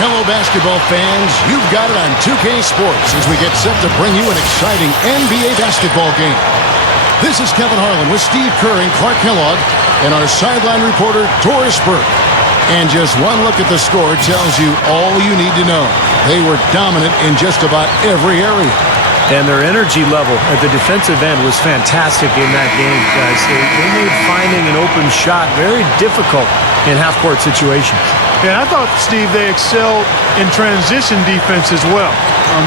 Hello, basketball fans. You've got it on 2K Sports as we get set to bring you an exciting NBA basketball game. This is Kevin Harlan with Steve Kerr and Clark Kellogg and our sideline reporter, Doris Burke. And just one look at the score tells you all you need to know. They were dominant in just about every area. And their energy level at the defensive end was fantastic in that game, guys. They made finding an open shot very difficult in half-court situations. Yeah, I thought, Steve, they excelled in transition defense as well.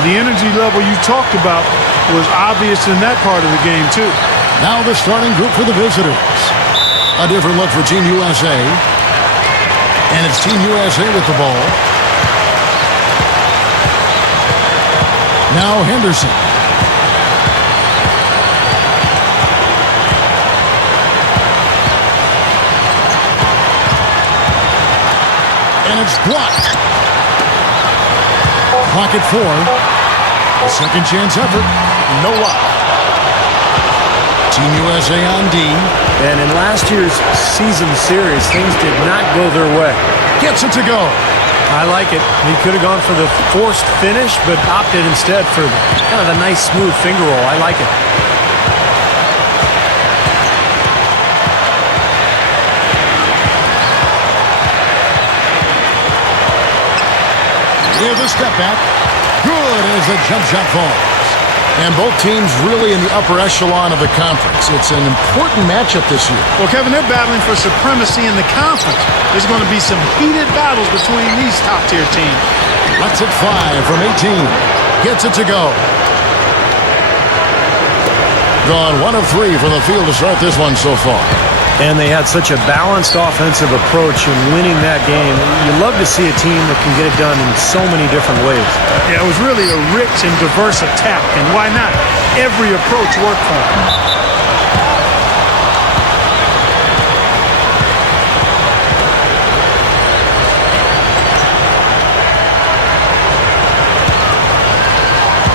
The energy level you talked about was obvious in that part of the game, too. Now the starting group for the visitors. A different look for Team USA. And it's Team USA with the ball. Now Henderson. And it's blocked. Clock at 4. A second chance effort. No luck. Team USA on D. And in last year's season series, things did not go their way. Gets it to go. I like it. He could have gone for the forced finish, but opted instead for kind of a nice, smooth finger roll. I like it. With a step back. Good as the jump shot falls. And both teams really in the upper echelon of the conference. It's an important matchup this year. Well, Kevin, they're battling for supremacy in the conference. There's going to be some heated battles between these top-tier teams. Lets it fly from 18. Gets it to go. Gone 1 of 3 from the field to start this one so far. And they had such a balanced offensive approach in winning that game. You love to see a team that can get it done in so many different ways. Yeah, it was really a rich and diverse attack, and why not? Every approach worked for them.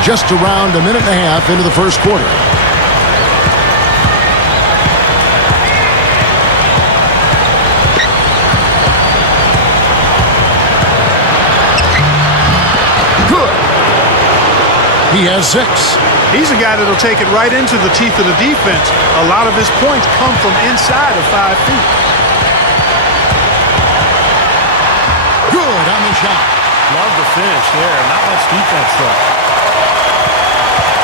Just around a minute and a half into the first quarter. He has 6. He's a guy that'll take it right into the teeth of the defense. A lot of his points come from inside of 5 feet. Good on the shot. Love the finish there. Not much defense, though.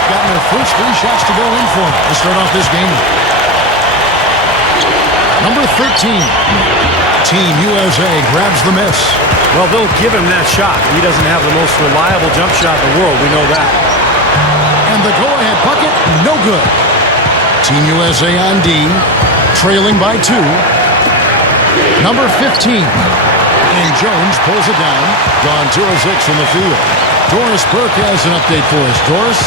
Gotten their first 3 shots to go in for him to start off this game. Number 13. Team USA grabs the miss. Well, they'll give him that shot. He doesn't have the most reliable jump shot in the world. We know that. And the go-ahead bucket, no good. Team USA on D, trailing by 2. Number 15. And Jones pulls it down. Gone 2 of 6 from the field. Doris Burke has an update for us. Doris?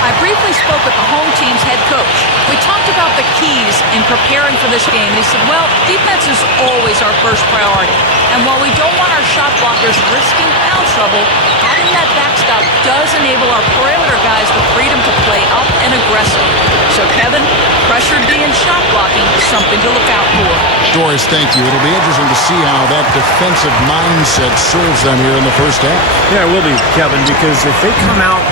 I briefly spoke with the home team's head coach. We talked about the keys in preparing for this game, and he said, well, defense is always our first priority. And while we don't want our shot blockers risking foul trouble, having that backstop does enable our perimeter guys the freedom to play up and aggressive. So, Kevin, pressure D and shot blocking is something to look out for. Doris, thank you. It'll be interesting to see how that defensive mindset serves them here in the first half. Yeah, it will be, Kevin, because if they come out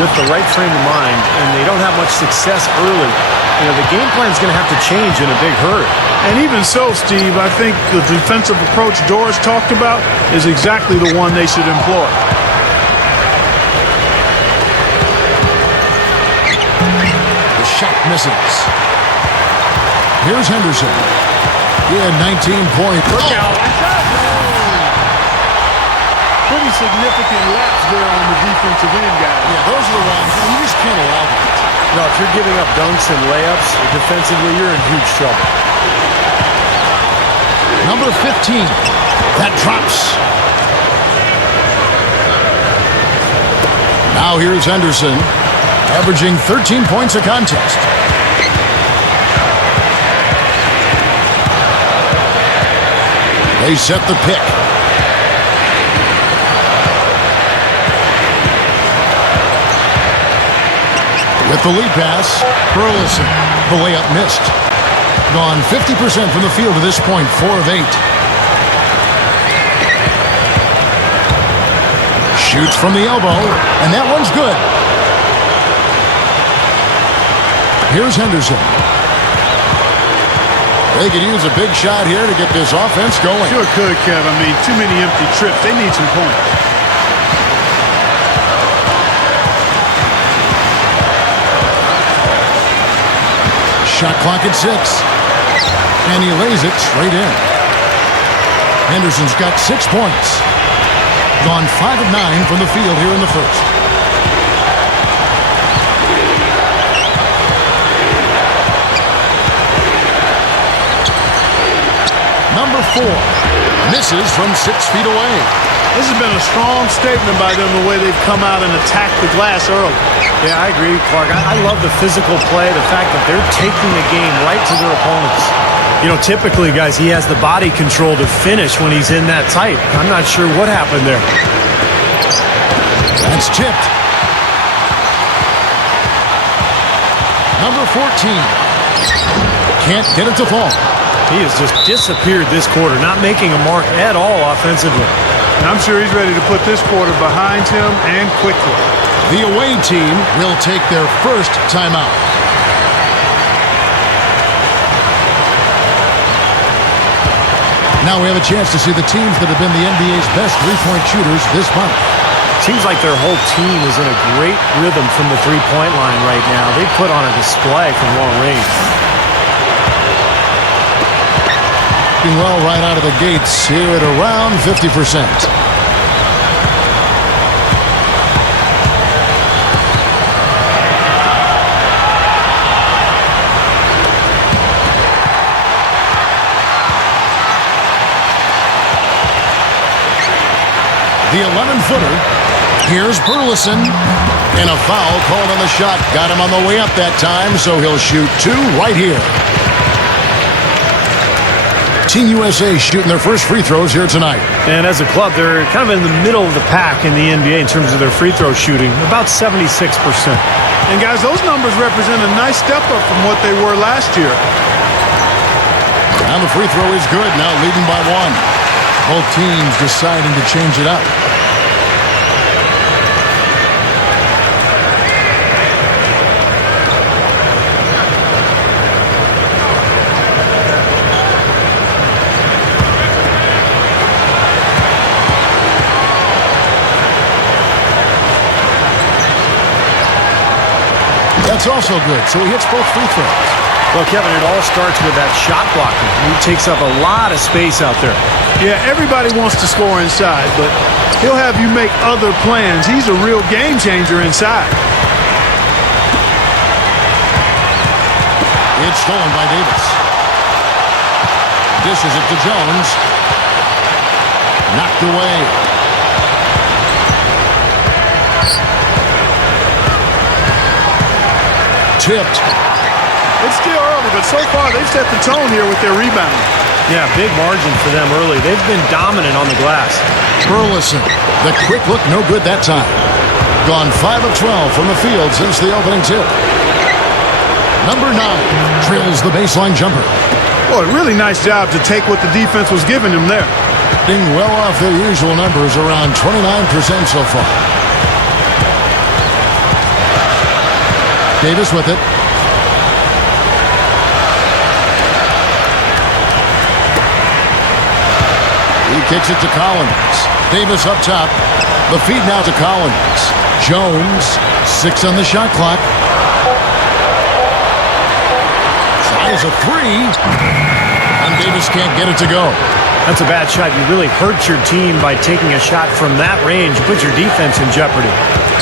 with the right frame of mind and they don't have much success early, the game plan is going to have to change in a big hurry. And even so, Steve, I think the defensive approach Doris talked about is exactly the one they should employ. The shot misses. Here's Henderson. He had 19 points. Look out. Pretty significant laps there on the defensive end, guys. Yeah, those are the ones. You just can't allow that. No, if you're giving up dunks and layups defensively, you're in huge trouble. Number 15. That drops. Now here's Henderson, averaging 13 points a contest. They set the pick. With the lead pass, Burleson. The layup missed. Gone 50% from the field to this point, 4 of 8. Shoots from the elbow, and that one's good. Here's Henderson. They could use a big shot here to get this offense going. Sure could, Kev. I mean, too many empty trips. They need some points. Shot clock at 6. And he lays it straight in. Henderson's got 6 points. Gone 5 of 9 from the field here in the first. Number 4. Misses from 6 feet away. This has been a strong statement by them, the way they've come out and attacked the glass early. Yeah, I agree, Clark. I love the physical play, the fact that they're taking the game right to their opponents. You know, typically, guys, he has the body control to finish when he's in that tight. I'm not sure what happened there. That's tipped. Number 14. Can't get it to fall. He has just disappeared this quarter, not making a mark at all offensively. And I'm sure he's ready to put this quarter behind him and quickly. The away team will take their first timeout. Now we have a chance to see the teams that have been the NBA's best three-point shooters this month. Seems like their whole team is in a great rhythm from the three-point line right now. They put on a display from long range. Well, right out of the gates here at around 50%. The 11-footer. Here's Burleson. And a foul called on the shot. Got him on the way up that time, so he'll shoot 2 right here. Team USA shooting their first free throws here tonight. And as a club, they're kind of in the middle of the pack in the NBA in terms of their free throw shooting, about 76%. And guys, those numbers represent a nice step up from what they were last year. And the free throw is good, now leading by 1. Both teams deciding to change it up. That's also good, so he hits both free throws. Well, Kevin, it all starts with that shot blocking. He takes up a lot of space out there. Yeah, everybody wants to score inside, but he'll have you make other plans. He's a real game changer inside. It's stolen by Davis. Dishes it to Jones. Knocked away. Tipped. It's still early, but so far they've set the tone here with their rebound. Yeah, big margin for them early. They've been dominant on the glass. Burleson. The quick look, no good that time. Gone 5 of 12 from the field since the opening tip. Number 9 drills the baseline jumper. Boy, really nice job to take what the defense was giving him there. Being well off their usual numbers, around 29% so far. Davis with it. He kicks it to Collins. Davis up top. The feed now to Collins. Jones, 6 on the shot clock. Tries a 3. And Davis can't get it to go. That's a bad shot. You really hurt your team by taking a shot from that range. Put your defense in jeopardy.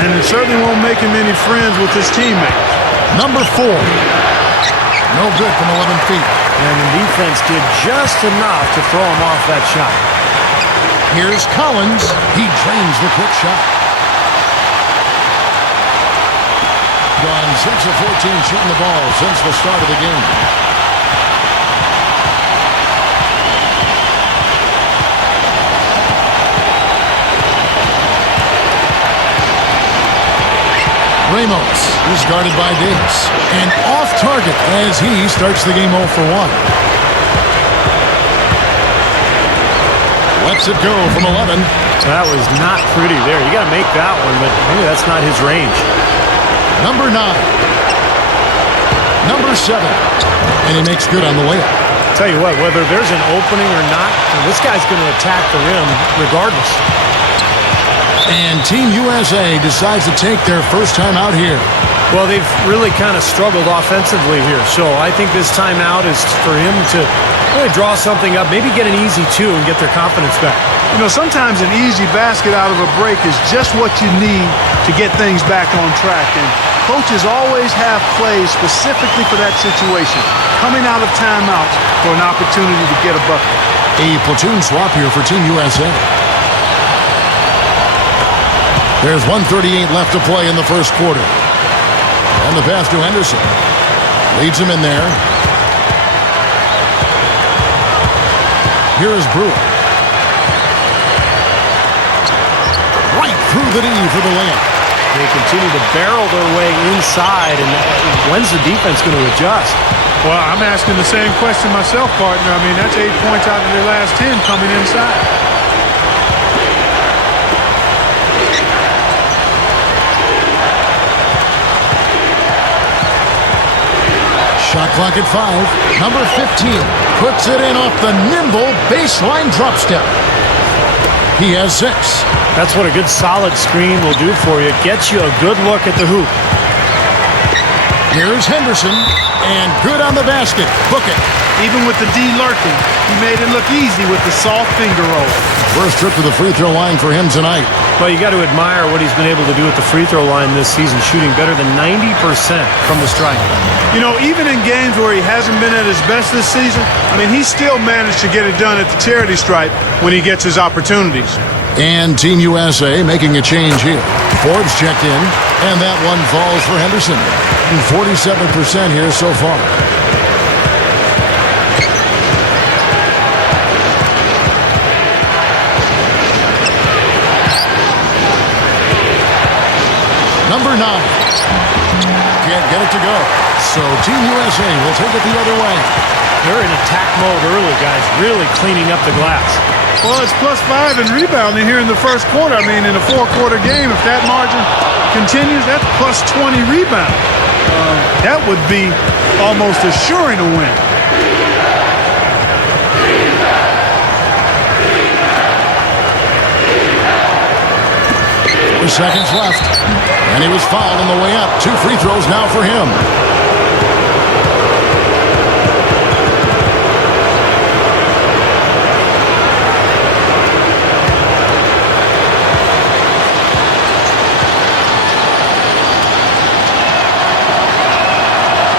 And it certainly won't make him any friends with his teammates. Number 4. No good from 11 feet. And the defense did just enough to throw him off that shot. Here's Collins. He drains the quick shot. Gone 6 of 14 shooting the ball since the start of the game. Ramos is guarded by Davis. And off target as he starts the game 0 for 1. Lets it go from 11. That was not pretty there. You got to make that one, but maybe that's not his range. Number 9. Number 7. And he makes good on the layup. Tell you what, whether there's an opening or not, this guy's going to attack the rim regardless. And Team USA decides to take their first time out here. Well, they've really kind of struggled offensively here, so I think this timeout is for him to really draw something up, maybe get an easy 2 and get their confidence back. You know, sometimes an easy basket out of a break is just what you need to get things back on track. And coaches always have plays specifically for that situation, coming out of timeouts for an opportunity to get a bucket. A platoon swap here for Team USA. There's 1:38 left to play in the first quarter. And the pass to Henderson. Leads him in there. Here is Brewer. Right through the knee for the layup. They continue to barrel their way inside, and when's the defense going to adjust? Well, I'm asking the same question myself, partner. I mean, that's 8 points out of their last 10 coming inside. Shot clock at 5. Number 15 puts it in off the nimble baseline drop step. He has 6. That's what a good solid screen will do for you. It gets you a good look at the hoop. Here's Henderson, and good on the basket. Book it. Even with the D lurking, he made it look easy with the soft finger roll. First trip to the free throw line for him tonight. Well, you got to admire what he's been able to do at the free throw line this season, shooting better than 90% from the stripe. You know, even in games where he hasn't been at his best this season, I mean, he still managed to get it done at the charity stripe when he gets his opportunities. And Team USA making a change here. Forbes checked in, and that one falls for Henderson. 47% here so far. Number 9. Can't get it to go. So Team USA will take it the other way. They're in attack mode early, guys, really cleaning up the glass. Well, it's +5 in rebounding here in the first quarter. I mean, in a 4-quarter game, if that margin continues, that's +20 rebound. That would be almost assuring a win. 4 seconds left. And he was fouled on the way up. 2 free throws now for him.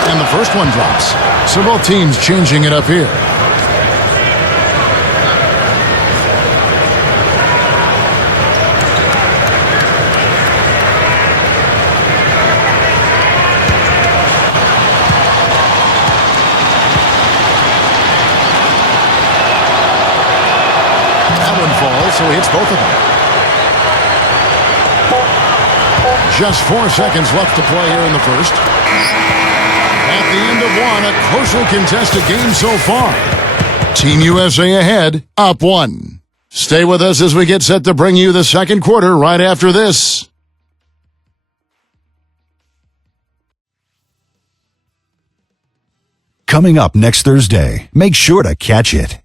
And the first one drops. So both teams changing it up here. So he hits both of them. Just 4 seconds left to play here in the first. At the end of one, a closely contested game so far. Team USA ahead, up 1. Stay with us as we get set to bring you the second quarter right after this. Coming up next Thursday, make sure to catch it.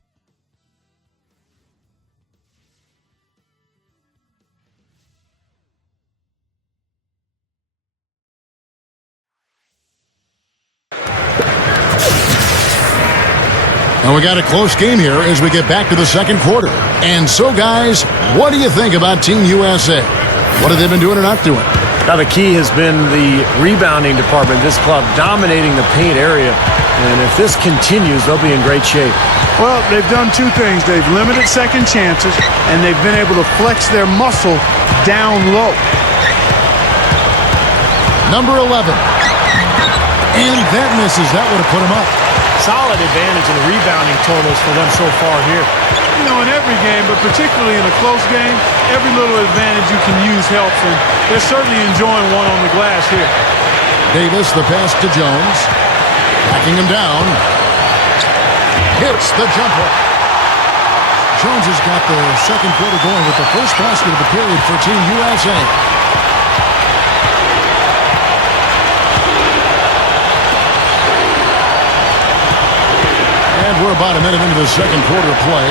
And we got a close game here as we get back to the second quarter. And so, guys, what do you think about Team USA? What have they been doing or not doing? Now, the key has been the rebounding department. This club dominating the paint area. And if this continues, they'll be in great shape. Well, they've done 2 things. They've limited second chances, and they've been able to flex their muscle down low. Number 11. And that misses. That would have put him up. Solid advantage in the rebounding totals for them so far here. You know, in every game, but particularly in a close game, every little advantage you can use helps, and they're certainly enjoying one on the glass here. Davis, the pass to Jones. Backing him down. Hits the jumper. Jones has got the second quarter going with the first basket of the period for Team USA. And we're about a minute into the second quarter of play.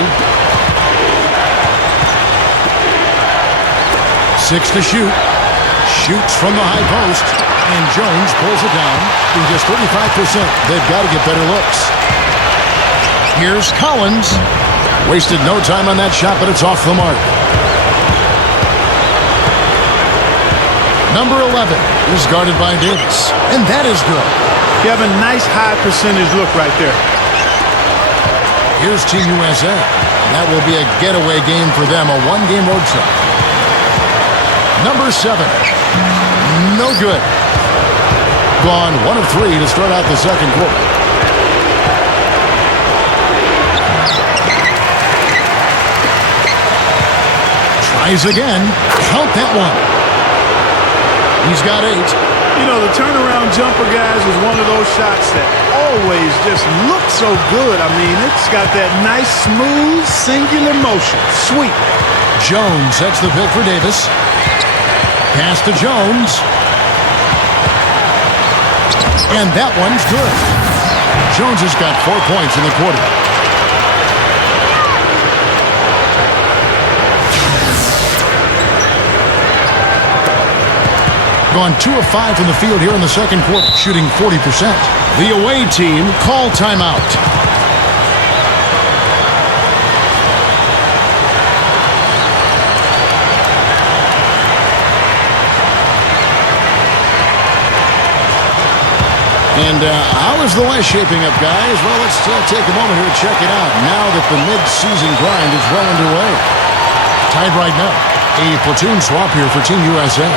6 to shoot. Shoots from the high post. And Jones pulls it down in just 35%. They've got to get better looks. Here's Collins. Wasted no time on that shot, but it's off the mark. Number 11 is guarded by Davis. And that is good. You have a nice high percentage look right there. Here's Team USA. That will be a getaway game for them, a one-game road trip. Number 7. No good. Gone 1 of 3 to start out the second quarter. Tries again. Count that one. He's got 8. You know, the turnaround jumper, guys, is one of those shots that always just look so good. I mean, it's got that nice, smooth, singular motion. Sweet. Jones sets the pick for Davis. Pass to Jones. And that one's good. Jones has got 4 points in the quarter. Gone 2 of 5 from the field here in the second quarter, shooting 40%. The away team call timeout. And how is the West shaping up, guys? Well, let's take a moment here to check it out. Now that the mid-season grind is well underway. Tied right now. A platoon swap here for Team USA.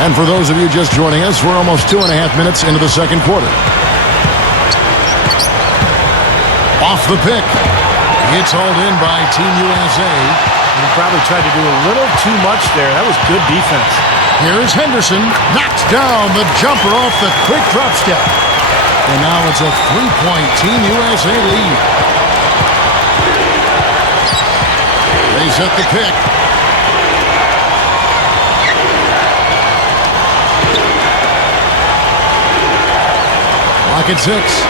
And for those of you just joining us, we're almost 2.5 minutes into the second quarter. Off the pick. It's hauled in by Team USA. He probably tried to do a little too much there. That was good defense. Here's Henderson. Knocks down the jumper off the quick drop step. And now it's a 3-point Team USA lead. They set the pick. Clock at 6.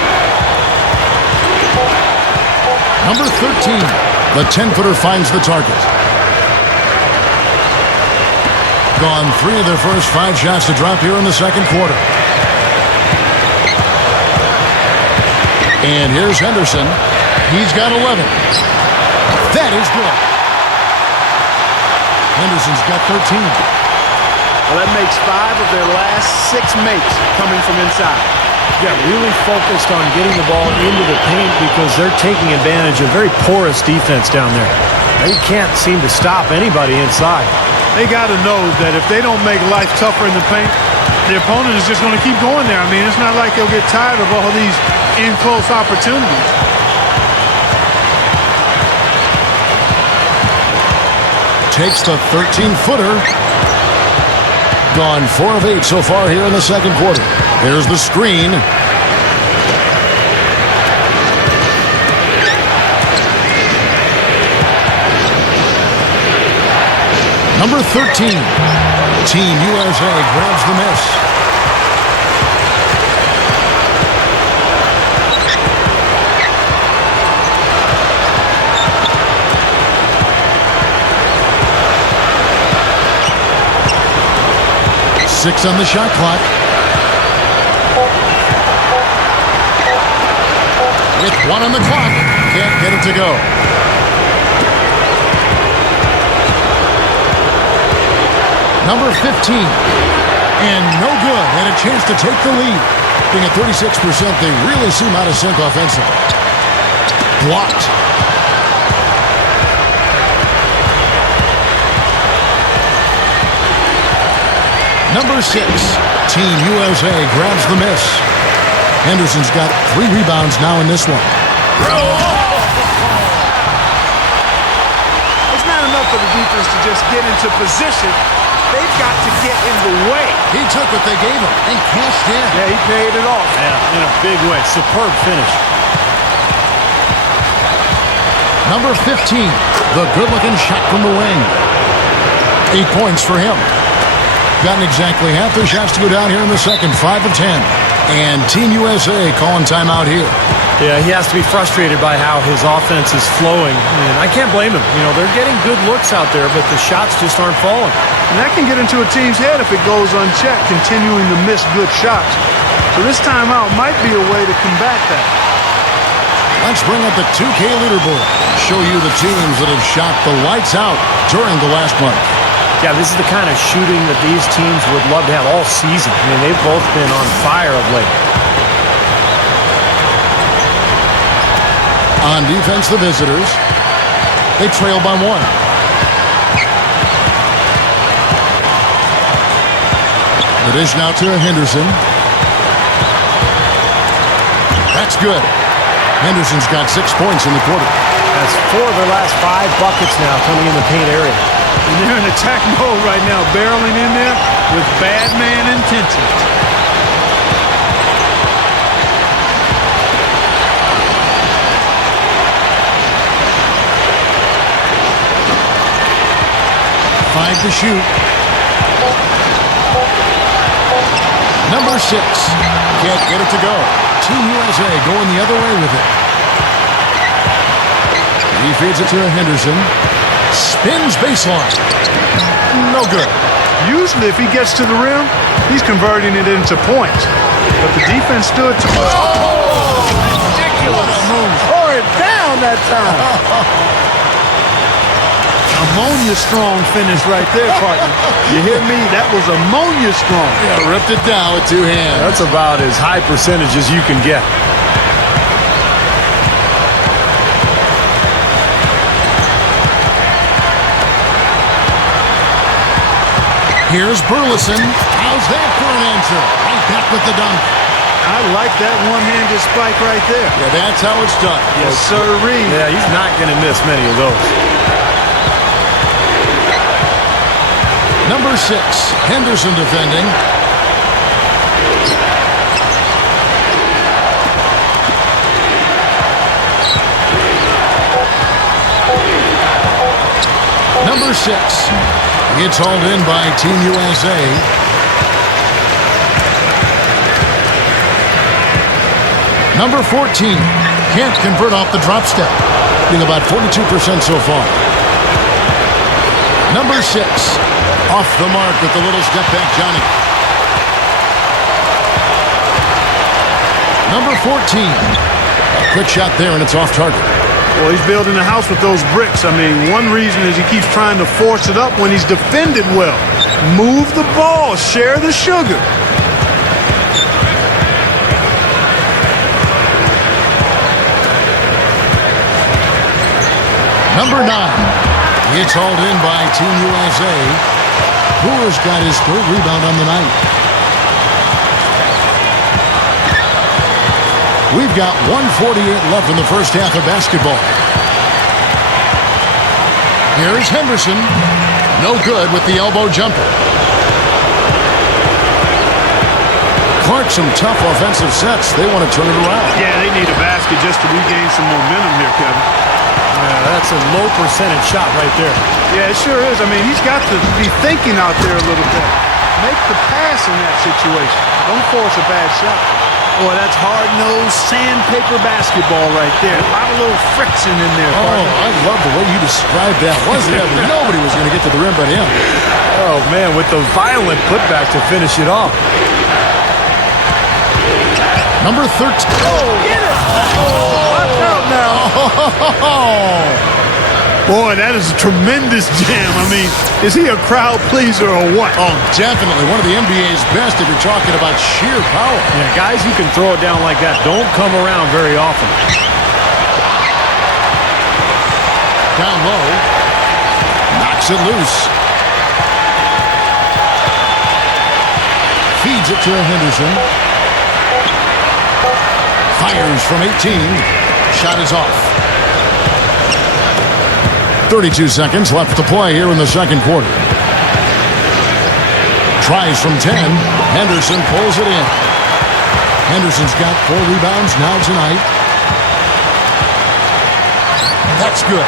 Number 13. The 10-footer finds the target. Gone 3 of their first 5 shots to drop here in the second quarter. And here's Henderson. He's got 11. That is good. Henderson's got 13. Well, that makes 5 of their last 6 makes coming from inside. Yeah, really focused on getting the ball into the paint because they're taking advantage of very porous defense down there. They can't seem to stop anybody inside. They got to know that if they don't make life tougher in the paint, the opponent is just going to keep going there. I mean, it's not like they'll get tired of all these in-close opportunities. Takes the 13-footer. Gone 4 of 8 so far here in the second quarter. There's the screen. Number 13. Team USA grabs the miss. Six on the shot clock. With 1 on the clock. Can't get it to go. Number 15. And no good. And a chance to take the lead. Being at 36%, they really seem out of sync offensively. Blocked. Number 6, Team USA grabs the miss. Henderson's got 3 rebounds now in this one. It's not enough for the defense to just get into position. They've got to get in the way. He took what they gave him and cashed in. Yeah, he paid it off. Yeah, in a big way. Superb finish. Number 15, the good-looking shot from the wing. 8 points for him. Gotten exactly half their shots to go down here in the second, 5 of 10. And Team USA calling timeout here. Yeah, he has to be frustrated by how his offense is flowing. And I can't blame him. You know, they're getting good looks out there, but the shots just aren't falling. And that can get into a team's head if it goes unchecked, continuing to miss good shots. So this timeout might be a way to combat that. Let's bring up the 2K leaderboard and show you the teams that have shot the lights out during the last month. Yeah, this is the kind of shooting that these teams would love to have all season. I mean, they've both been on fire of late. On defense, the visitors, they trail by 1. The dish now to Henderson. That's good. Henderson's got 6 points in the quarter. That's 4 of their last 5 buckets now coming in the paint area. And they're in attack mode right now, barreling in there with bad man intention. Five to shoot. Number 6. Can't get it to go. Team USA going the other way with it. He feeds it to Henderson. Spins baseline. No good. Usually if he gets to the rim, he's converting it into points. But the defense stood to... Oh! Ridiculous. Tore it down that time. Ammonia strong finish right there, partner. You hear me? That was ammonia strong. Yeah, ripped it down with 2 hands. That's about as high percentage as you can get. Here's Burleson. How's that for an answer? Right back with the dunk. I like that one-handed spike right there. Yeah, that's how it's done. Yes, sirree. Yeah, he's not going to miss many of those. Number 6, Henderson defending. Number 6 gets hauled in by Team USA. Number 14 can't convert off the drop step, being about 42% so far. Number 6 off the mark with the little step back, Johnny. Number 14, a quick shot there and it's off target. Well, he's building a house with those bricks. I mean, one reason is he keeps trying to force it up when he's defended well. Move the ball, share the sugar. Number 9, it's hauled in by Team USA. Brewer's got his 3rd rebound on the night. We've got 1:48 left in the first half of basketball. Here's Henderson. No good with the elbow jumper. Clark, some tough offensive sets. They want to turn it around. Yeah, they need a basket just to regain some momentum here, Kevin. Yeah, that's a low percentage shot right there. Yeah, it sure is. I mean, he's got to be thinking out there a little bit. Make the pass in that situation. Don't force a bad shot. Boy, that's hard-nosed sandpaper basketball right there. A lot of little friction in there, Oh, partner. I love the way you described that. Wasn't ever nobody was going to get to the rim but him. Oh, man, with the violent putback to finish it off. Number 13. Oh, get it! Watch out now. Oh, Boy, that is a tremendous jam. I mean, is he a crowd pleaser or what? oh, definitely. One of the NBA's best if you're talking about sheer power. Yeah, guys who can throw it down like that don't come around very often. Down low. Knocks it loose. Feeds it to Henderson. Fires from 18. Shot is off. 32 seconds left to play here in the second quarter. Tries from 10. Henderson pulls it in. Henderson's got 4 rebounds now tonight. That's good.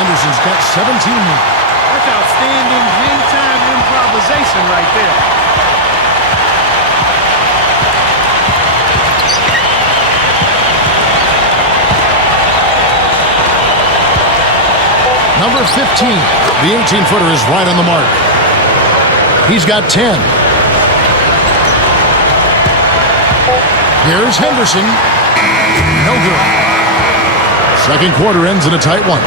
Henderson's got 17 now. That's outstanding hang-time improvisation right there. Number 15. The 18-footer is right on the mark. He's got 10. Here's Henderson. No good. Second quarter ends in a tight one.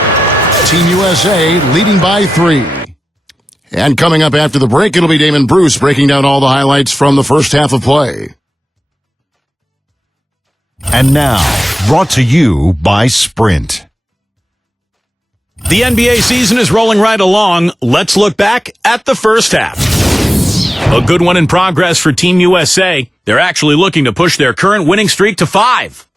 Team USA leading by 3. And coming up after the break, it'll be Damon Bruce breaking down all the highlights from the first half of play. And now, brought to you by Sprint. The NBA season is rolling right along. Let's look back at the first half. A good one in progress for Team USA. They're actually looking to push their current winning streak to 5.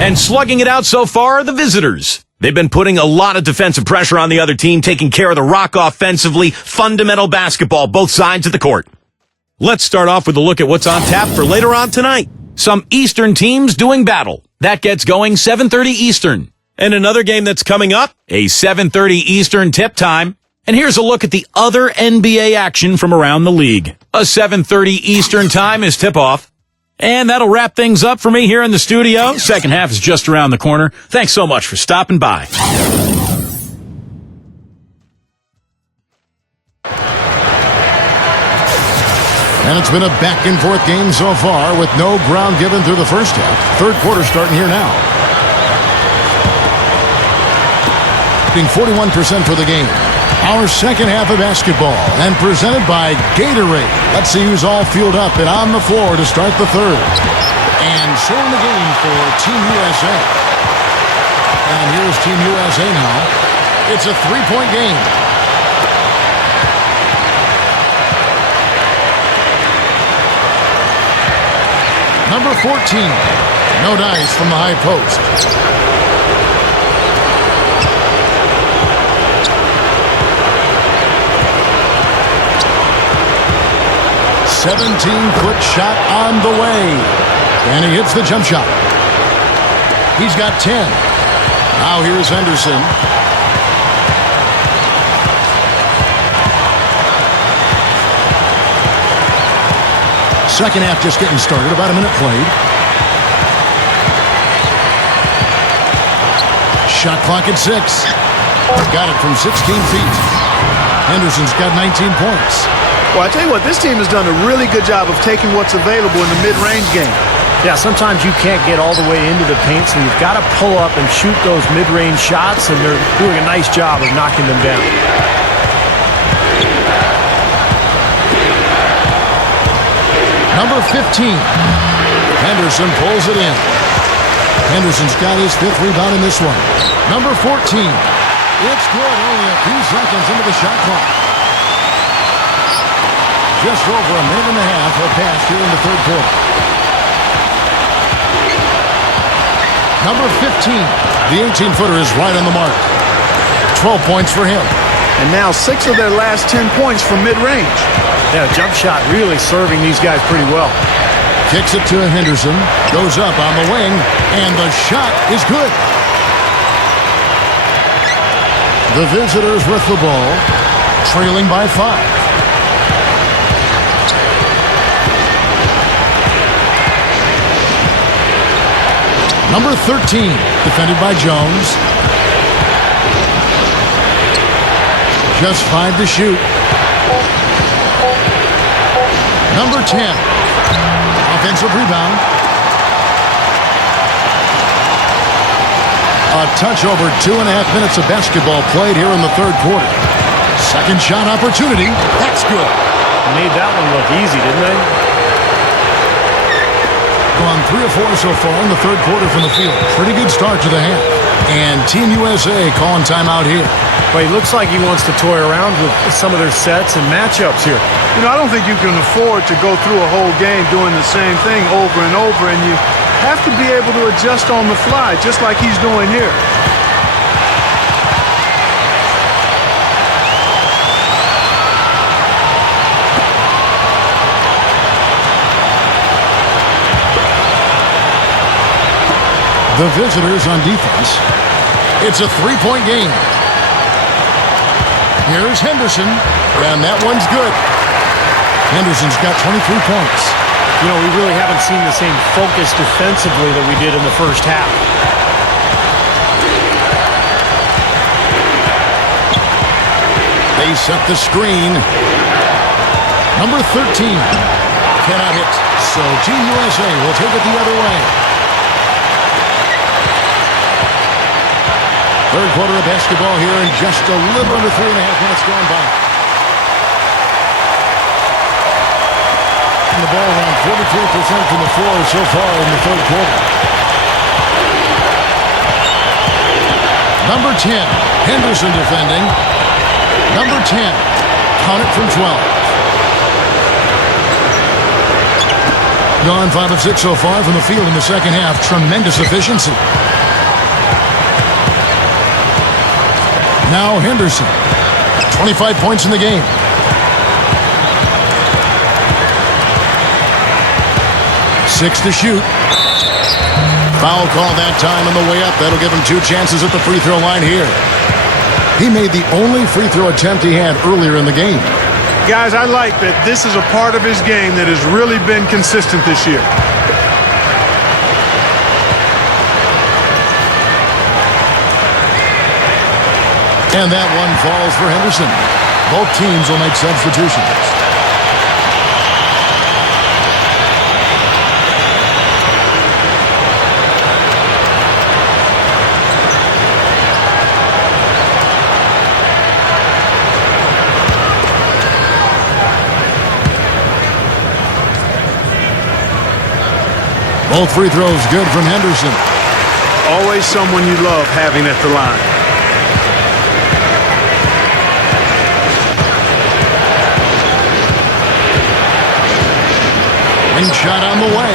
And slugging it out so far are the visitors. They've been putting a lot of defensive pressure on the other team, taking care of the rock offensively, fundamental basketball, both sides of the court. Let's start off with a look at what's on tap for later on tonight. Some Eastern teams doing battle. That gets going 7:30 Eastern. And another game that's coming up, a 7:30 Eastern tip time. And here's a look at the other NBA action from around the league. A 7:30 Eastern time is tip-off. And that'll wrap things up for me here in the studio. Second half is just around the corner. Thanks so much for stopping by. And it's been a back-and-forth game so far with no ground given through the first half. Third quarter starting here now. Being 41% for the game. Our second half of basketball and presented by Gatorade. Let's see who's all fueled up and on the floor to start the third. And so in the game for Team USA. And here's Team USA now. It's a 3-point game. Number 14. No dice from the high post. A 17-foot shot on the way. And he hits the jump shot. He's got 10. Now here's Henderson. Second half just getting started. About a minute played. Shot clock at 6. Got it from 16 feet. Henderson's got 19 points. Well, I tell you what, this team has done a really good job of taking what's available in the mid-range game. Yeah, sometimes you can't get all the way into the paint, so you've got to pull up and shoot those mid-range shots, and they're doing a nice job of knocking them down. Number 15. Henderson pulls it in. Henderson's got his 5th rebound in this one. Number 14. It's good. Only a few seconds into the shot clock. Just over a minute and a half have passed here in the third quarter. Number 15. The 18-footer is right on the mark. 12 points for him. And now 6 of their last 10 points from mid-range. Yeah, jump shot really serving these guys pretty well. Kicks it to Henderson. Goes up on the wing. And the shot is good. The visitors with the ball. Trailing by 5. Number 13, defended by Jones. Just 5 to shoot. Number 10, offensive rebound. A touch over 2.5 minutes of basketball played here in the third quarter. Second shot opportunity. That's good. Made that one look easy, didn't they? gone 3 of 4 so far in the third quarter from the field. Pretty good start to the half. And Team USA calling timeout here. Well, he looks like he wants to toy around with some of their sets and matchups here. You know, I don't think you can afford to go through a whole game doing the same thing over and over, and you have to be able to adjust on the fly, just like he's doing here. The visitors on defense. It's a 3-point game. Here's Henderson, and that one's good. Henderson's got 23 points. You know, we really haven't seen the same focus defensively that we did in the first half. They set the screen. Number 13 cannot hit, so Team USA will take it the other way. Third quarter of basketball here in just a little under 3.5 minutes gone by. And the ball around 43% from the floor so far in the third quarter. Number 10, Henderson defending. Number 10, count it from 12. Gone 5 of 6 so far from the field in the second half. Tremendous efficiency. Now Henderson, 25 points in the game. Six to shoot. Foul call that time on the way up. That'll give him 2 chances at the free throw line here. He made the only free throw attempt he had earlier in the game. Guys, I like that this is a part of his game that has really been consistent this year. And that one falls for Henderson. Both teams will make substitutions. Both free throws good from Henderson. Always someone you love having at the line. Ring shot on the way.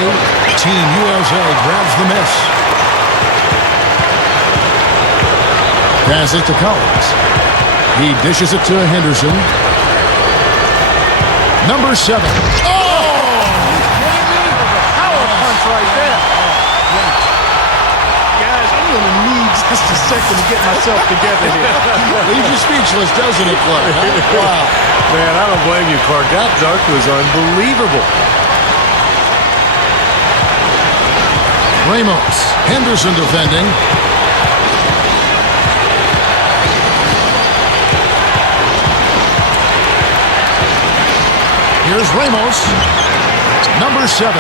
Team USA grabs the miss. Pass it to Collins. He dishes it to Henderson. Number 7. Oh! Power punch right there. Guys, I'm going to need just a second to get myself together here. Leaves you speechless, doesn't it, Clark? Wow. Man, I don't blame you, Clark. That dunk was unbelievable. Ramos. Henderson defending. Here's Ramos. Number 7.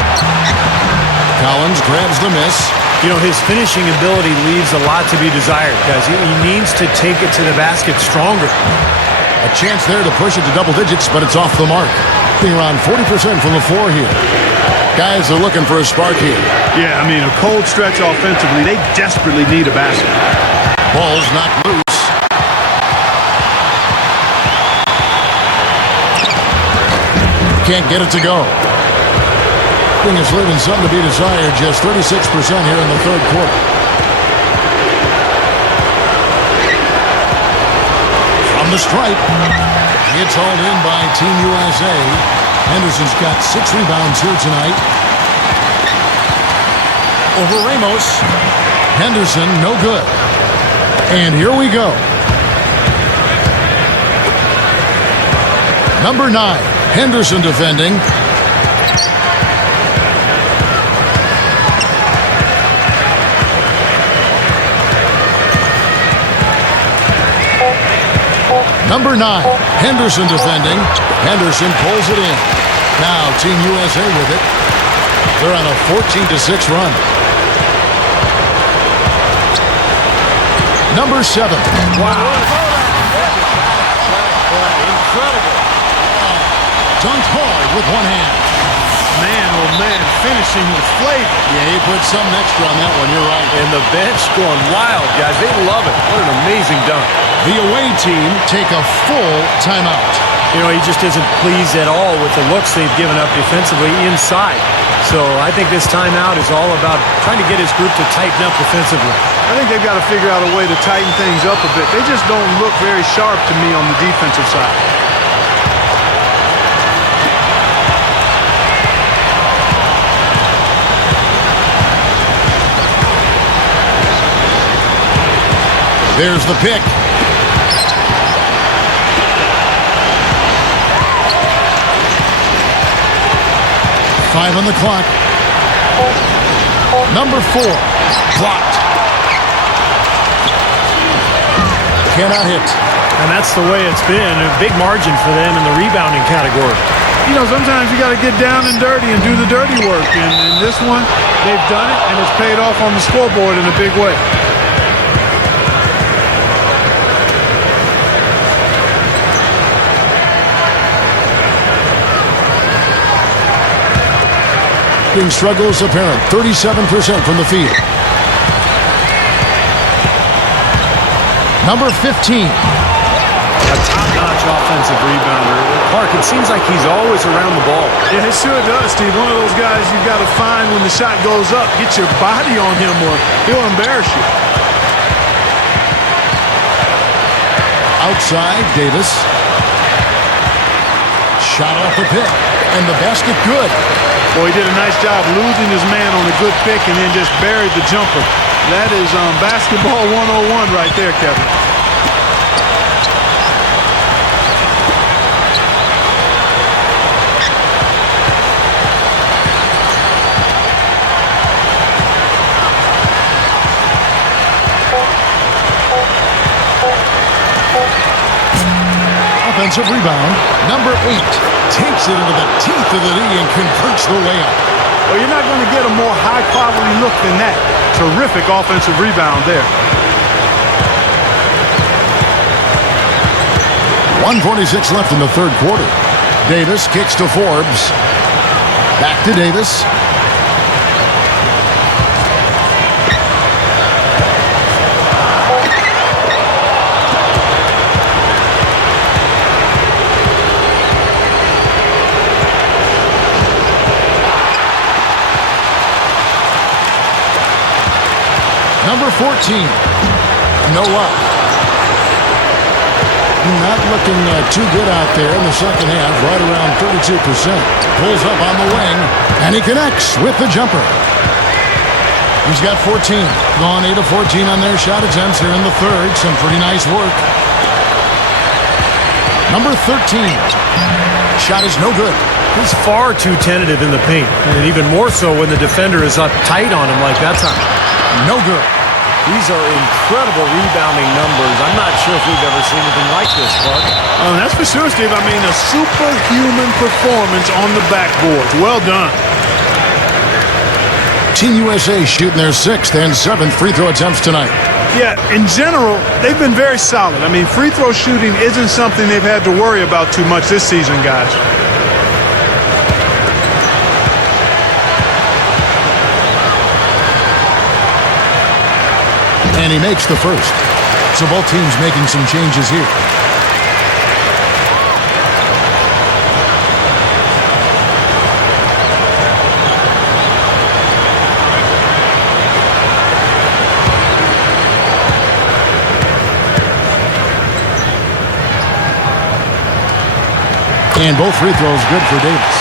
Collins grabs the miss. You know, his finishing ability leaves a lot to be desired, guys. He needs to take it to the basket stronger. A chance there to push it to double digits, but it's off the mark. Being around 40% from the floor here. Guys are looking for a spark here. Yeah, I mean, a cold stretch offensively. They desperately need a basket. Ball's not loose. Can't get it to go. Thing is leaving something to be desired. Just 36% here in the third quarter. From the stripe. It's hauled in by Team USA. Henderson's got 6 rebounds here tonight. Over Ramos. Henderson, no good. And here we go. Number 9, Henderson defending. Number 9, Henderson defending. Henderson pulls it in. Now Team USA with it. They're on a 14-6 run. Number 7. Wow. Incredible. Dunked hard with one hand. Man, oh man, finishing with flavor. Yeah, he put something extra on that one. You're right. And the bench going wild, guys. They love it. What an amazing dunk. The away team take a full timeout. You know, he just isn't pleased at all with the looks they've given up defensively inside. So I think this timeout is all about trying to get his group to tighten up defensively. I think they've got to figure out a way to tighten things up a bit. They just don't look very sharp to me on the defensive side. There's the pick. Five on the clock. Number 4. Blocked. Cannot hit. And that's the way it's been. A big margin for them in the rebounding category. You know, sometimes you got to get down and dirty and do the dirty work. And in this one, they've done it, and it's paid off on the scoreboard in a big way. Struggles apparent. 37% from the field. Number 15. A top-notch offensive rebounder. Clark, it seems like he's always around the ball. Yeah, it sure does, Steve. One of those guys you've got to find when the shot goes up. Get your body on him or he'll embarrass you. Outside, Davis. Shot off the pick. And the basket good. Boy, he did a nice job losing his man on a good pick and then just buried the jumper. That is basketball 101 right there, Kevin. Offensive rebound. Number 8 takes it into the teeth of the knee and converts the layup. Well, you're not going to get a more high-quality look than that. Terrific offensive rebound there. 1:46 left in the third quarter. Davis kicks to Forbes. Back to Davis. Number 14, no luck. Not looking too good out there in the second half, right around 32%. Pulls up on the wing, and he connects with the jumper. He's got 14. Gone 8 of 14 on their shot attempts here in the third. Some pretty nice work. Number 13, shot is no good. He's far too tentative in the paint, and even more so when the defender is up tight on him like that time. No good. These are incredible rebounding numbers. I'm not sure if we've ever seen anything like this, Clark. That's for sure, Steve. I mean, a superhuman performance on the backboard. Well done. Team USA shooting their 6th and 7th free throw attempts tonight. Yeah, in general, they've been very solid. I mean, free throw shooting isn't something they've had to worry about too much this season, guys. And he makes the first. So both teams making some changes here. And both free throws good for Davis.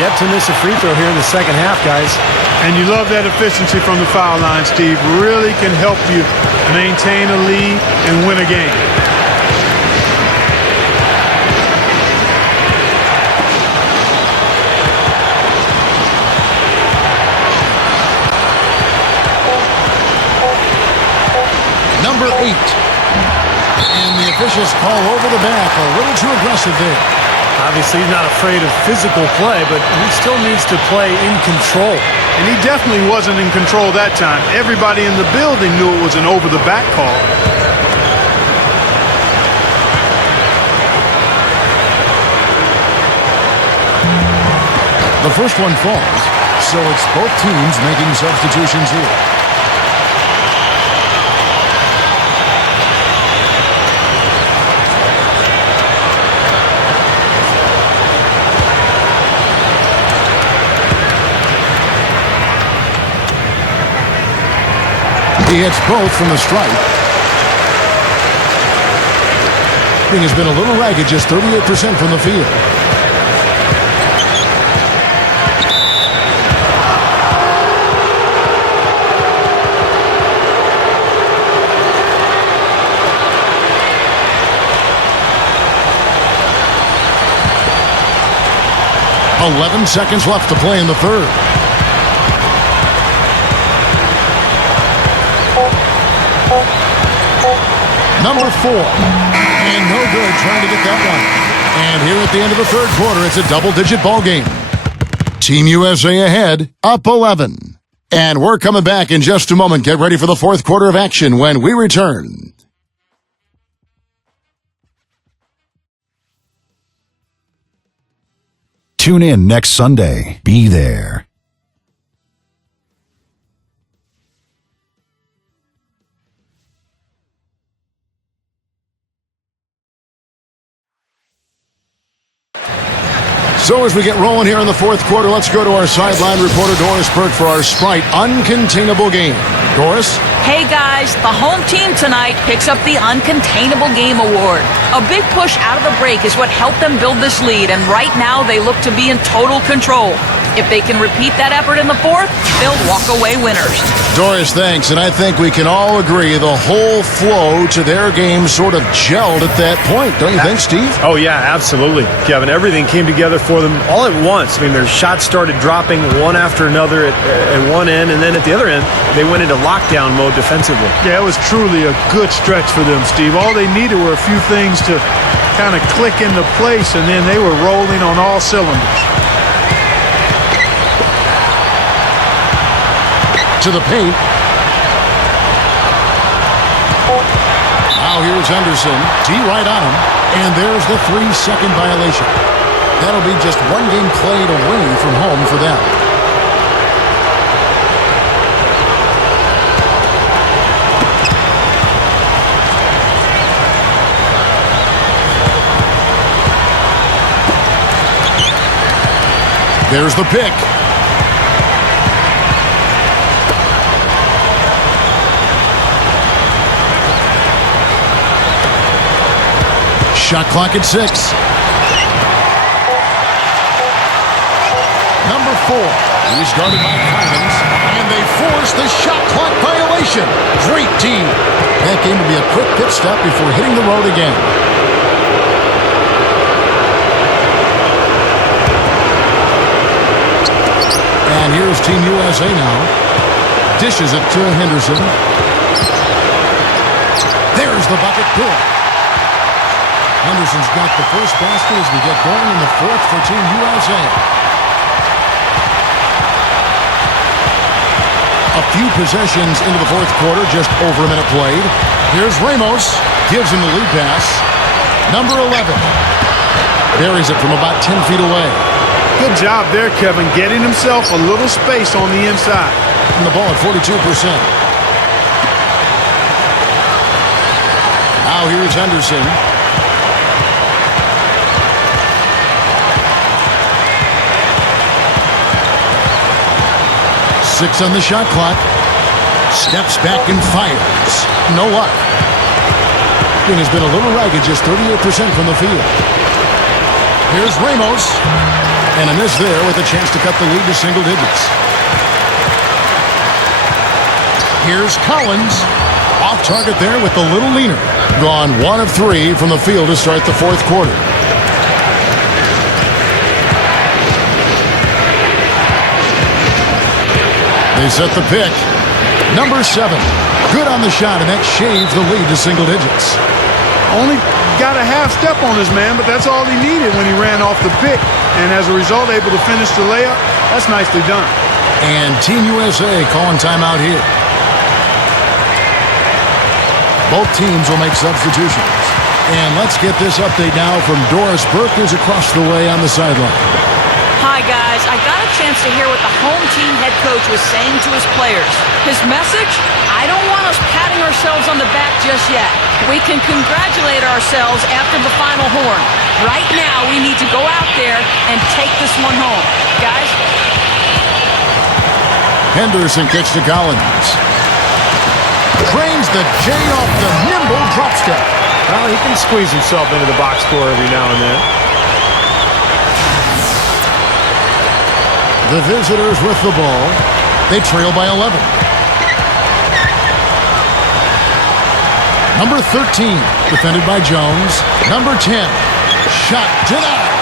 Yet to miss a free throw here in the second half, guys. And you love that efficiency from the foul line, Steve. Really can help you maintain a lead and win a game. Number 8. And the officials call over the back. A little too aggressive there. Obviously, he's not afraid of physical play, but he still needs to play in control. And he definitely wasn't in control that time. Everybody in the building knew it was an over-the-back call. The first one falls, so it's both teams making substitutions here. He hits both from the stripe. He has been a little ragged, just 38% from the field. .11 seconds left to play in the third. Number 4. And no good trying to get that one. And here at the end of the third quarter, it's a double-digit ball game. Team USA ahead, up 11. And we're coming back in just a moment. Get ready for the fourth quarter of action when we return. Tune in next Sunday. Be there. So as we get rolling here in the fourth quarter, let's go to our sideline reporter, Doris Burke, for our Sprite Uncontainable Game. Doris? Hey guys, the home team tonight picks up the Uncontainable Game Award. A big push out of the break is what helped them build this lead, and right now they look to be in total control. If they can repeat that effort in the fourth, they'll walk away winners. Doris, thanks. And I think we can all agree the whole flow to their game sort of gelled at that point. Don't you think, Steve? Oh, yeah, absolutely, Kevin. Everything came together for them all at once. I mean, their shots started dropping one after another at one end, and then at the other end, they went into lockdown mode defensively. Yeah, it was truly a good stretch for them, Steve. All they needed were a few things to kind of click into place, and then they were rolling on all cylinders. To the paint. Now here's Henderson. D right on him. And there's the 3-second violation. That'll be just one game played away from home for them. There's the pick. Shot clock at 6. Number 4. He's guarded by Collins, and they force the shot clock violation. Great team. That game will be a quick pit stop before hitting the road again. And here's Team USA now. Dishes it to Henderson. There's the bucket. Good. Henderson's got the first basket as we get going in the fourth for Team USA. A few possessions into the fourth quarter, just over a minute played. Here's Ramos, gives him the lead pass. Number 11 buries it from about 10 feet away. Good job there, Kevin, getting himself a little space on the inside. And the ball at 42%. Now here's Henderson. 6 on the shot clock. Steps back and fires. No luck. It has been a little ragged, just 38% from the field. Here's Ramos. And a miss there with a chance to cut the lead to single digits. Here's Collins. Off target there with the little leaner. Gone 1 of 3 from the field to start the fourth quarter. They set the pick. Number 7. Good on the shot, and that shaves the lead to single digits. Only got a half step on his man, but that's all he needed when he ran off the pick. And as a result, able to finish the layup. That's nicely done. And Team USA calling timeout here. Both teams will make substitutions. And let's get this update now from Doris Burke, who's across the way on the sideline. Hi, right, guys, I got a chance to hear what the home team head coach was saying to his players. His message? I don't want us patting ourselves on the back just yet. We can congratulate ourselves after the final horn. Right now, we need to go out there and take this one home. Guys? Henderson kicks to Collins. Trains the J off the nimble drop step. Well, he can squeeze himself into the box score every now and then. The visitors with the ball. They trail by 11. Number 13, defended by Jones. Number 10, shot denied.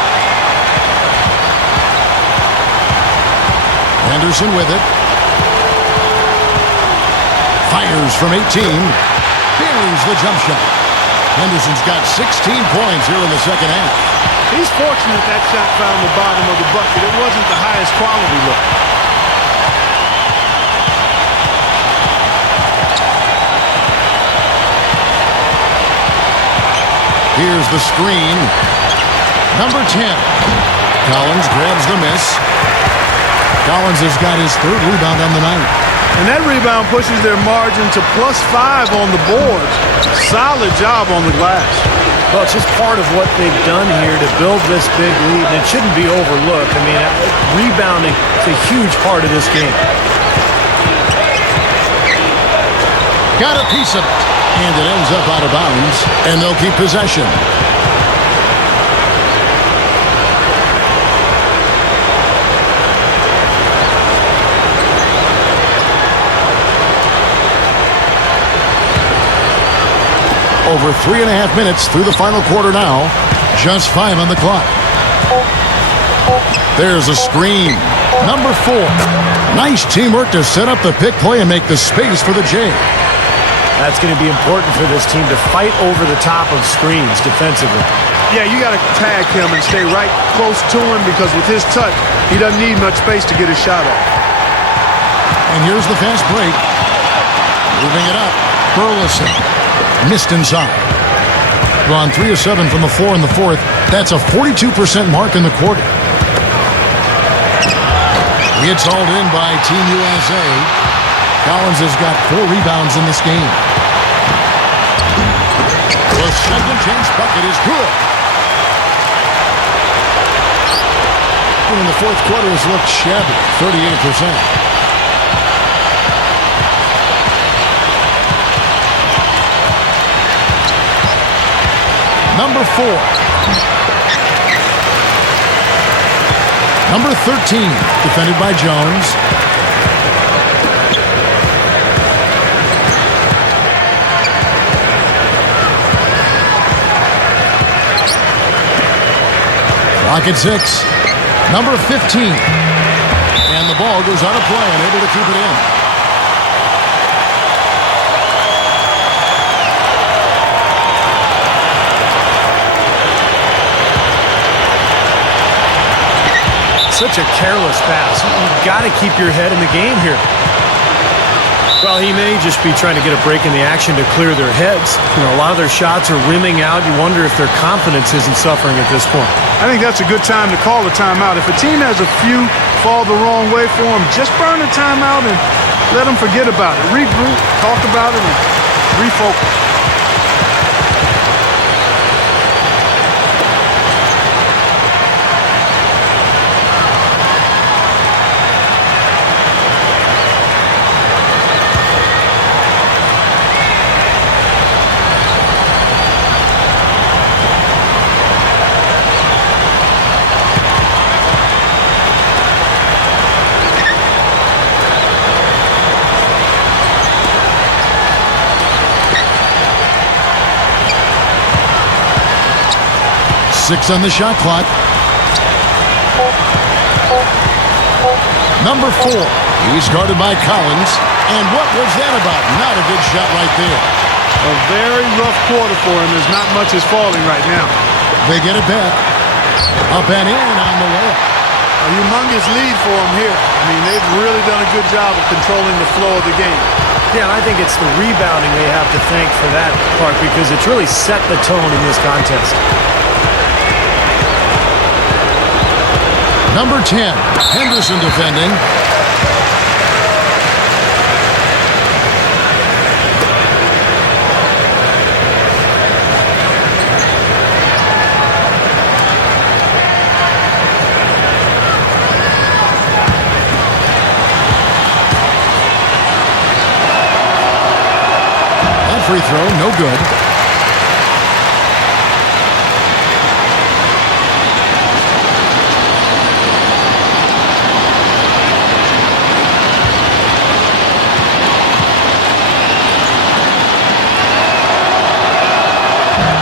Henderson with it. Fires from 18. Buries the jump shot. Henderson's got 16 points here in the second half. He's fortunate that shot found the bottom of the bucket. It wasn't the highest quality look. Here's the screen. Number 10. Collins grabs the miss. Collins has got his third rebound on the night. And that rebound pushes their margin to +5 on the boards. Solid job on the glass. Well, it's just part of what they've done here to build this big lead, and it shouldn't be overlooked. I mean, rebounding is a huge part of this game. Got a piece of it. And it ends up out of bounds, and they'll keep possession. Over 3.5 minutes through the final quarter now. Just 5 on the clock. There's a screen. Number 4. Nice teamwork to set up the pick play and make the space for the J. That's going to be important for this team to fight over the top of screens defensively. Yeah, you got to tag him and stay right close to him because with his touch, he doesn't need much space to get his shot off. And here's the fast break. Moving it up. Burleson. Missed inside. Gone 3 of 7 from the floor in the fourth. That's a 42% mark in the quarter. It's hauled in by Team USA. Collins has got 4 rebounds in this game. The second chance bucket is good. In the fourth quarter has looked shabby, 38%. Number 4. Number 13, defended by Jones. Clock at 6. Number 15. And the ball goes out of play, unable to keep it in. Such a careless pass. You've got to keep your head in the game here. Well, he may just be trying to get a break in the action to clear their heads. You know, a lot of their shots are rimming out. You wonder if their confidence isn't suffering at this point. I think that's a good time to call a timeout. If a team has a few fall the wrong way for them, just burn a timeout and let them forget about it. Regroup, talk about it, and refocus. Six on the shot clock. Number 4. He's guarded by Collins. And what was that about? Not a good shot right there. A very rough quarter for him. There's not much is falling right now. They get it back. Up and in on the layup. A humongous lead for him here. I mean, they've really done a good job of controlling the flow of the game. Yeah, I think it's the rebounding they have to thank for that, Clark, because it's really set the tone in this contest. Number 10, Henderson defending. That free throw, no good.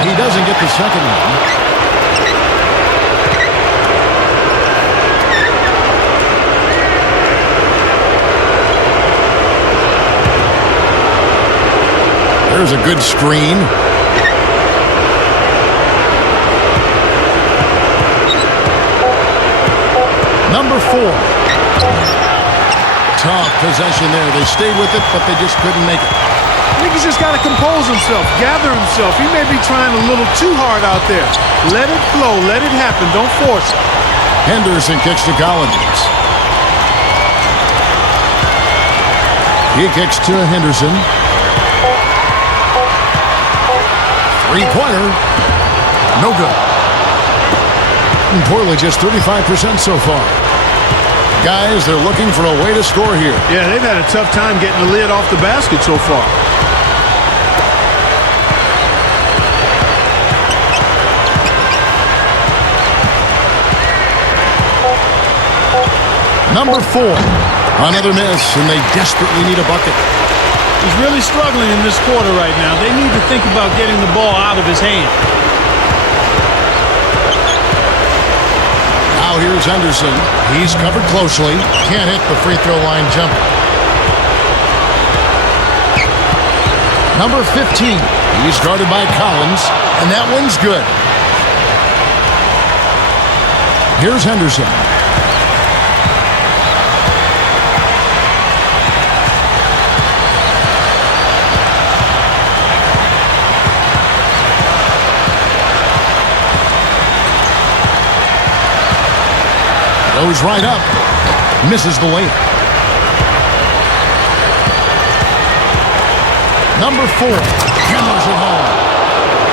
He doesn't get the second one. There's a good screen. Number 4. Tough possession there. They stayed with it, but they just couldn't make it. I think he's just got to compose himself, gather himself. He may be trying a little too hard out there. Let it flow. Let it happen. Don't force it. Henderson kicks to Collins. He kicks to Henderson. Three-pointer. No good. And Portland just 35% so far. Guys, they're looking for a way to score here. Yeah, they've had a tough time getting the lid off the basket so far. Number 4. Another miss, and they desperately need a bucket. He's really struggling in this quarter right now. They need to think about getting the ball out of his hand. Now here's Henderson. He's covered closely. Can't hit the free throw line jumper. Number 15. He's guarded by Collins, and that one's good. Here's Henderson. Goes right up. Misses the layup. Number 4. Hammers it home.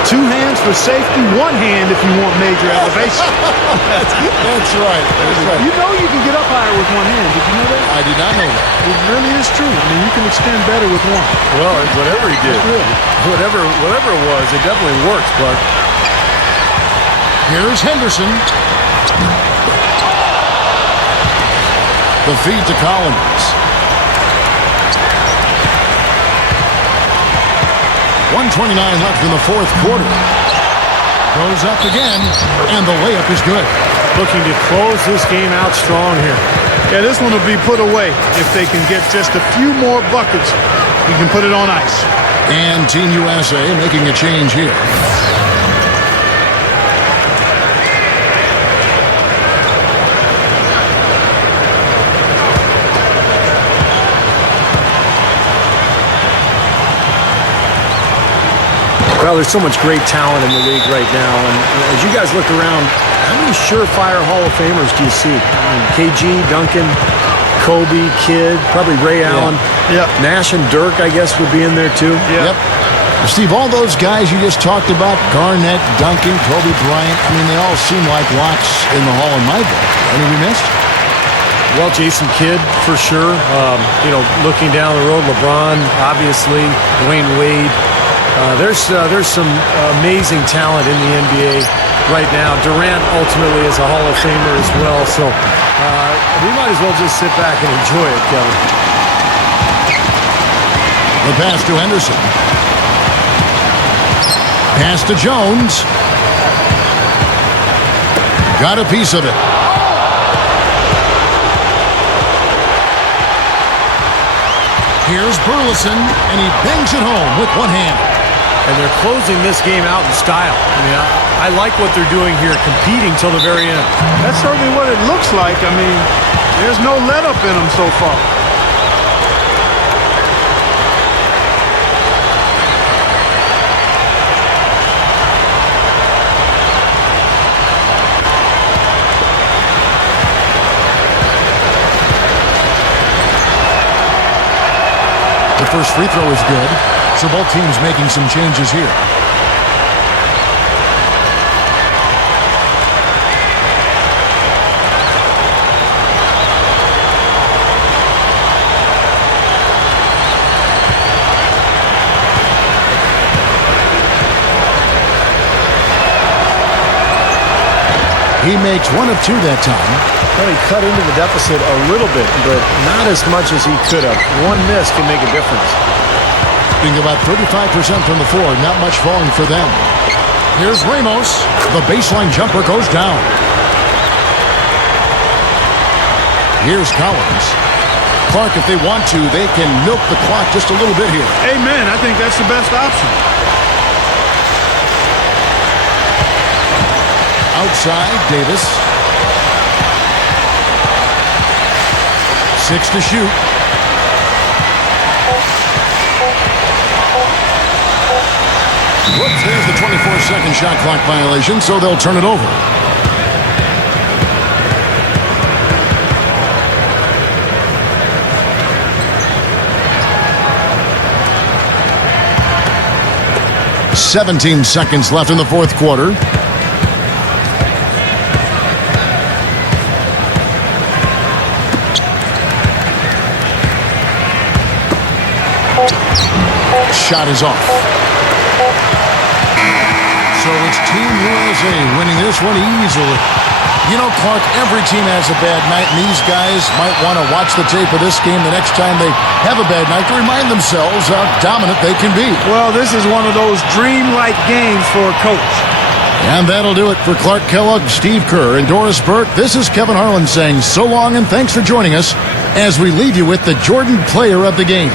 2 hands for safety, 1 hand if you want major elevation. That's right. That's right. You know you can get up higher with 1 hand. Did you know that? I did not know that. It really is true. I mean, you can extend better with 1. Well, whatever he did, whatever it was, it definitely works, Clark. Here's Henderson. The feed to Collins. 1:29 left in the fourth quarter. Goes up again, and the layup is good. Looking to close this game out strong here. Yeah, this one will be put away if they can get just a few more buckets. You can put it on ice. And Team USA making a change here. Well, there's so much great talent in the league right now, and as you guys look around, how many surefire Hall of Famers do you see? I mean, KG, Duncan, Kobe, Kidd, probably Ray Allen. Yep. Nash and Dirk, I guess, would be in there too. Yep. Steve, all those guys you just talked about, Garnett, Duncan, Kobe Bryant, I mean, they all seem like locks in the Hall in my book. Any we missed? Well, Jason Kidd, for sure. Looking down the road, LeBron, obviously, Dwayne Wade. There's some amazing talent in the NBA right now. Durant ultimately is a Hall of Famer as well, so we might as well just sit back and enjoy it, Kevin. The pass to Henderson. Pass to Jones. Got a piece of it. Here's Burleson, and he bangs it home with 1 hand. And they're closing this game out in style. I mean, I like what they're doing here, competing till the very end. That's certainly what it looks like. I mean, there's no let-up in them so far. first free throw is good. So both teams making some changes here. He makes 1 of 2 that time. Well, he cut into the deficit a little bit, but not as much as he could have. One miss can make a difference. Being about 35% from the floor, not much falling for them. Here's Ramos. The baseline jumper goes down. Here's Collins. Clark, if they want to, they can milk the clock just a little bit here. Amen. I think that's the best option. Outside, Davis. 6 to shoot. Whoops, there's the 24-second shot clock violation, so they'll turn it over. "17 seconds left in the fourth quarter. Shot is off. So it's Team USA winning this one easily. You know, Clark, every team has a bad night, and these guys might want to watch the tape of this game the next time they have a bad night to remind themselves how dominant they can be. Well, this is one of those dream-like games for a coach. And that'll do it for Clark Kellogg, Steve Kerr, and Doris Burke. This is Kevin Harlan saying so long and thanks for joining us as we leave you with the Jordan Player of the Game.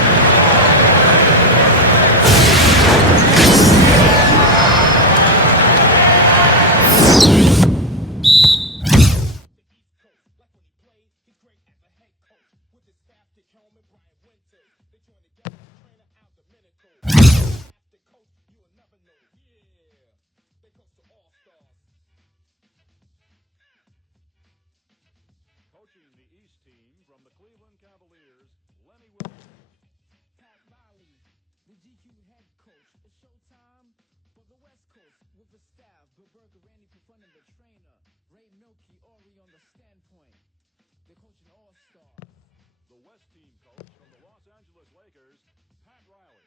The West team coach from the Los Angeles Lakers, Pat Riley.